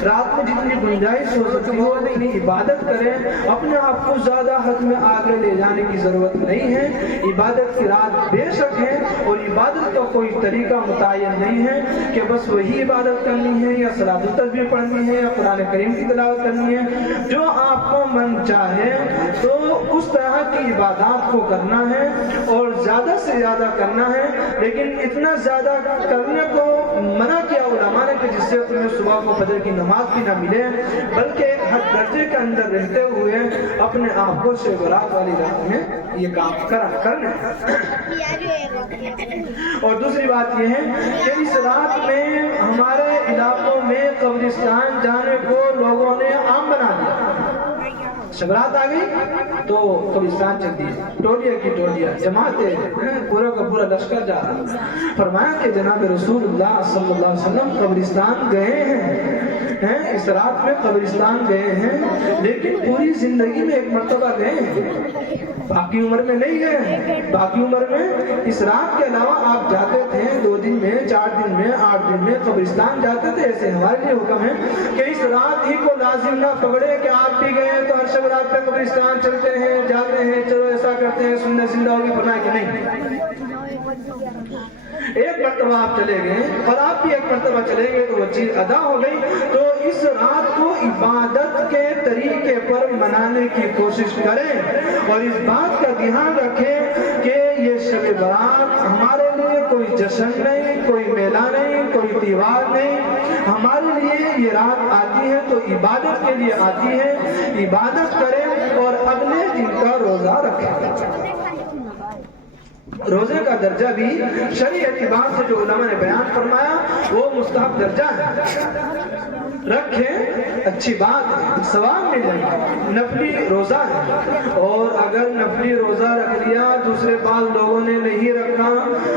رات میں جتنی گنجائش ہو سکتی ہو اتنی عبادت کریں۔ اپنے آپ کو زیادہ حد میں آگے لے جانے کی ضرورت نہیں ہے۔ عبادت کی رات بے شک ہے اور عبادت کا کوئی طریقہ متعین نہیں ہے کہ بس وہی عبادت کرنی ہے یا صلاۃ التسبیح پڑھنی ہے یا قرآن کریم کی تلاوت کرنی ہے۔ جو آپ کو من چاہے تو اس طرح کی عبادات کو کرنا ہے اور زیادہ سے زیادہ کرنا ہے، لیکن اتنا زیادہ کرنے کو منع کیا علماء نے کہ جس سے تمہیں صبح کو فجر کی نماز بھی نہ ملے، بلکہ ہر درجے کے اندر رہتے ہوئے اپنے آپ کو شب برات والی رات میں یہ کام کرنا۔ اور دوسری بات یہ ہے کہ اس رات میں ہمارے علاقوں میں قبرستان جانے کو لوگوں نے عام بنا دیا۔ شب رات آ گئی تو قبرستان چل دی، ٹولیاں کی ٹولیاں، جماعتیں، پورا کا پورا لشکر جا رہا۔ فرمایا کہ جناب رسول اللہ صلی اللہ علیہ وسلم قبرستان گئے ہیں ہیں اس رات میں قبرستان گئے ہیں، لیکن پوری زندگی میں ایک مرتبہ گئے ہیں، باقی عمر میں نہیں گئے۔ باقی عمر میں اس رات کے علاوہ آپ جاتے تھے 2 دن میں، 4 دن میں، 8 دن میں قبرستان جاتے تھے۔ ایسے ہمارے لیے حکم ہے کہ اس رات ہی کو لازم نہ پکڑے کہ آپ بھی گئے تو ہر شب رات پہ قبرستان چلتے ہیں، جاتے ہیں، چلو ایسا کرتے ہیں، سنت زندہ ہوگی، فرمایا کہ نہیں، ایک مرتبہ آپ چلے گئے اور آپ بھی ایک مرتبہ چلے گئے تو وہ چیز ادا ہو گئی۔ تو اس رات کو عبادت کے طریقے پر منانے کی کوشش کریں اور اس بات کا دھیان رکھیں کہ یہ شب برات ہمارے لیے کوئی جشن نہیں، کوئی میلہ نہیں، کوئی تہوار نہیں، ہمارے لیے یہ رات آتی ہے تو عبادت کے لیے آتی ہے۔ عبادت کریں اور اگلے دن کا روزہ رکھیں۔ روزے کا درجہ بھی شرعی اعتبار سے جو علماء نے بیان فرمایا وہ مستحب درجہ ہے، رکھیں، اچھی بات ہے، ثواب مل جائے گا، نفلی روزہ ہے۔ اور اگر نفلی روزہ رکھ لیا، دوسرے بعض لوگوں نے نہیں رکھا،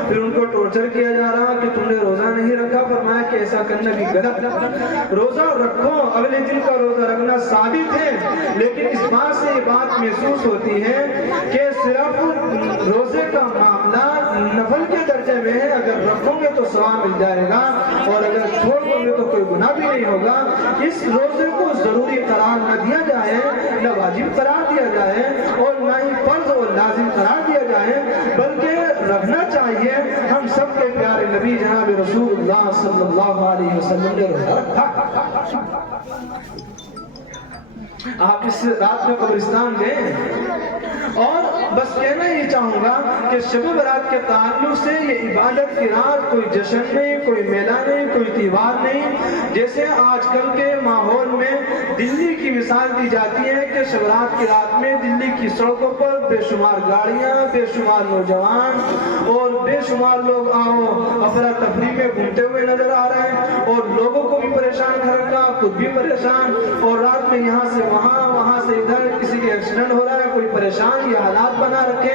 پھر ان کو ٹورچر کیا جا رہا کہ تم نے روزہ نہیں رکھا، فرمایا کہ ایسا کرنا بھی غلط۔ روزہ رکھو، اگلے دن کا روزہ رکھنا ثابت ہے، لیکن اس بات سے یہ بات محسوس ہوتی ہے کہ صرف روزے کا معاملہ نفل کے درجے میں ہے، اگر رکھو گے تو ثواب مل جائے گا اور اگر چھوڑ دو گے تو کوئی گناہ بھی نہیں ہوگا۔ اس روزے کو ضروری قرار نہ دیا جائے، نہ واجب قرار دیا جائے اور نہ ہی فرض اور لازم قرار دیا جائے، بلکہ رکھنا چاہیے۔ ہم سب کے پیارے نبی جناب رسول اللہ صلی اللہ علیہ وسلم نے روزہ رکھا۔ آپ اس رات میں قبرستان گئے اور بس کہنا یہ چاہوں گا کہ شب برات کے تعلق سے یہ عبادت کی رات کوئی جشن نہیں، کوئی میلہ نہیں، کوئی تہوار نہیں۔ جیسے آج کل کے ماحول میں دلی کی مثال دی جاتی ہے کہ شب برات کی رات میں دلی کی سڑکوں پر بے شمار گاڑیاں، بے شمار نوجوان اور بے شمار لوگ افراتفری میں گھومتے ہوئے نظر آ رہے ہیں اور لوگوں کو بھی پریشان کر رکھا، خود بھی پریشان، اور رات میں یہاں سے وہاں، وہاں سے ادھر، کسی کے ایکسیڈنٹ ہو رہا ہے، کوئی پریشان، یہ حالات بنا رکھے۔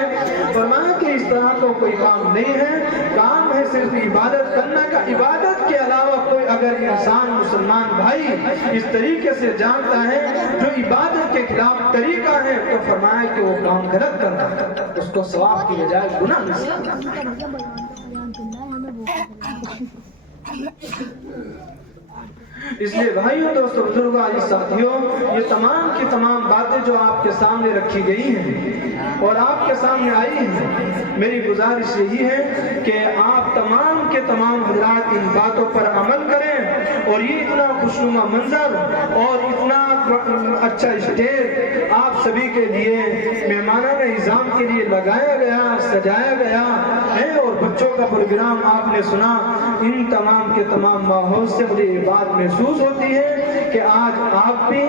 فرمایا کہ اس طرح کا کوئی کام نہیں ہے، کام ہے صرف عبادت کرنا کا۔ عبادت کے علاوہ کوئی اگر انسان مسلمان بھائی اس طریقے سے جانتا ہے جو عبادت کے خلاف طریقہ ہے تو فرمایا کہ وہ کام غلط کرنا ہے، اس کو ثواب کی بجائے گناہ ملتا ہے۔ اس لیے بھائیوں، دوستوں، بزرگوں، عزیز ساتھیوں، یہ تمام کی تمام باتیں جو آپ کے سامنے رکھی گئی ہیں اور آپ کے سامنے آئی ہیں، میری گزارش یہی ہے کہ آپ تمام کے تمام حضرات ان باتوں پر عمل کریں اور یہ اتنا خوشنما منظر اور اتنا اچھا اسٹیج آپ سبھی کے لیے مہمانانہ نظام کے لیے لگایا گیا، سجایا گیا ہے اور بچوں کا پروگرام آپ نے سنا۔ ان تمام کے تمام ماحول سے مجھے یہ بات محسوس ہوتی ہے کہ آج آپ بھی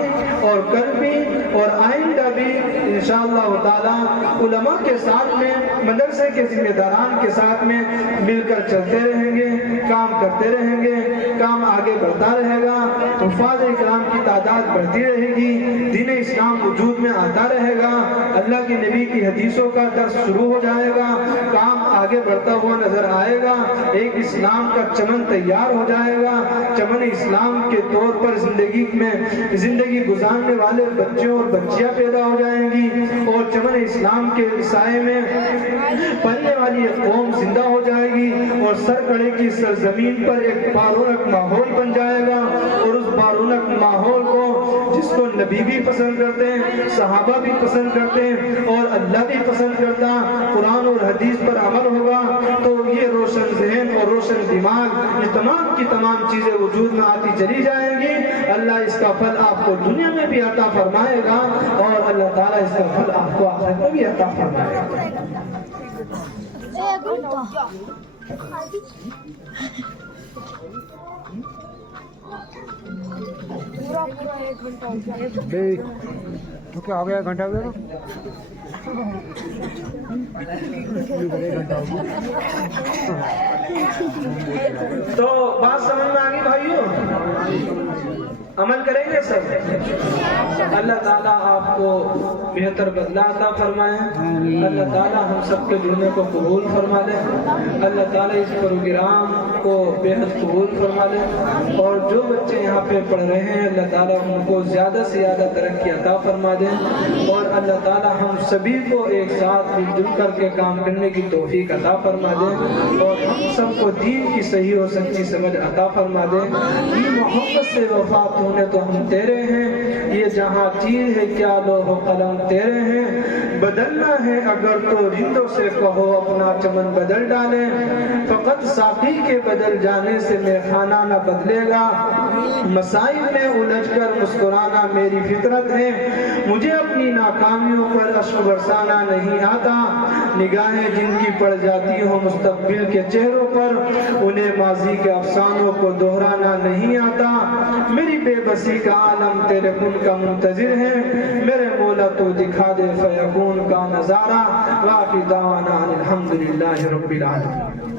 اور کل بھی اور آئندہ بھی انشاءاللہ تعالی علماء کے ساتھ میں، مدرسے کے ذمہ داران کے ساتھ میں مل کر چلتے رہیں گے، کام کرتے رہیں گے، کام آگے بڑھتا رہے گا، حفاظ اکرام کی تعداد بڑھتی رہے گی، دین اسلام وجود میں آتا رہے گا، اللہ کے نبی کی حدیثوں کا درس شروع ہو جائے گا، کام آگے بڑھتا ہوا نظر آئے گا، ایک اسلام کا چمن تیار ہو جائے گا، چمن اسلام کے طور پر زندگی گزارنے والے بچوں اور بچیاں پیدا ہو جائیں گی اور چمن اسلام کے سائے میں پلنے والی ایک قوم زندہ ہو جائے گی اور سرکڑے کی سرزمین پر ایک بارونق ماحول بن جائے گا۔ اور اس بارونق ماحول کو جس کو نبی بھی پسند کرتے ہیں، صحابہ بھی پسند کرتے ہیں اور اللہ بھی پسند کرتا، قرآن اور حدیث پر عمل ہوگا تو یہ روشن ذہن اور روشن دماغ، یہ تمام کی تمام چیزیں وجود میں آتی چلی جائیں گی۔ اللہ اس کا پھل آپ کو دنیا میں بھی عطا فرمائے گا اور اللہ تعالیٰ اس کا پھل آپ کو آخرت میں بھی عطا فرمائے گا۔ کیا ہو گیا؟ گھنٹہ ہو گیا تو بات سمجھ میں آگی بھائیوں؟ عمل کریں گے سب؟ اللہ تعالیٰ آپ کو بہتر بدلہ عطا فرمائے. اللہ تعالیٰ ہم سب کے جڑنے کو قبول فرما لے. اللہ تعالیٰ اس پروگرام کو بہت قبول فرما لے. اور جو بچے یہاں پہ پڑھ رہے ہیں اللہ تعالیٰ ان کو زیادہ سے زیادہ ترقی عطا فرما دے. اور اللہ تعالیٰ ہم سبھی کو ایک ساتھ مل جل کر کے کام کرنے کی توفیق عطا فرما دے. اور ہم سب کو دین کی صحیح اور سچی سمجھ عطا فرما دے. یہ محبت سے وفات ہونے تو ہم تیرے ہیں. یہ جہاں تیر ہے کیا لوح و قلم تیرے ہیں. بدلنا ہے اگر تو رندوں سے کہو اپنا چمن بدل ڈالیں. فقط ساقی کے بدل جانے سے میخانہ نہ بدلے گا. مسائل میں الجھ کر مسکرانا میری فطرت ہے. مجھے اپنی ناکامیوں پر اشک برسانا نہیں آتا. نگاہیں جن کی پڑ جاتی ہوں مستقبل کے چہروں پر انہیں ماضی کے افسانوں کو دہرانا نہیں آتا. میری بے بسی کا عالم تیرے کن کا منتظر ہے. میرے مولا تو دکھا دے فیکون کا نظارہ. واقعی دعوانا الحمدللہ رب العالمین.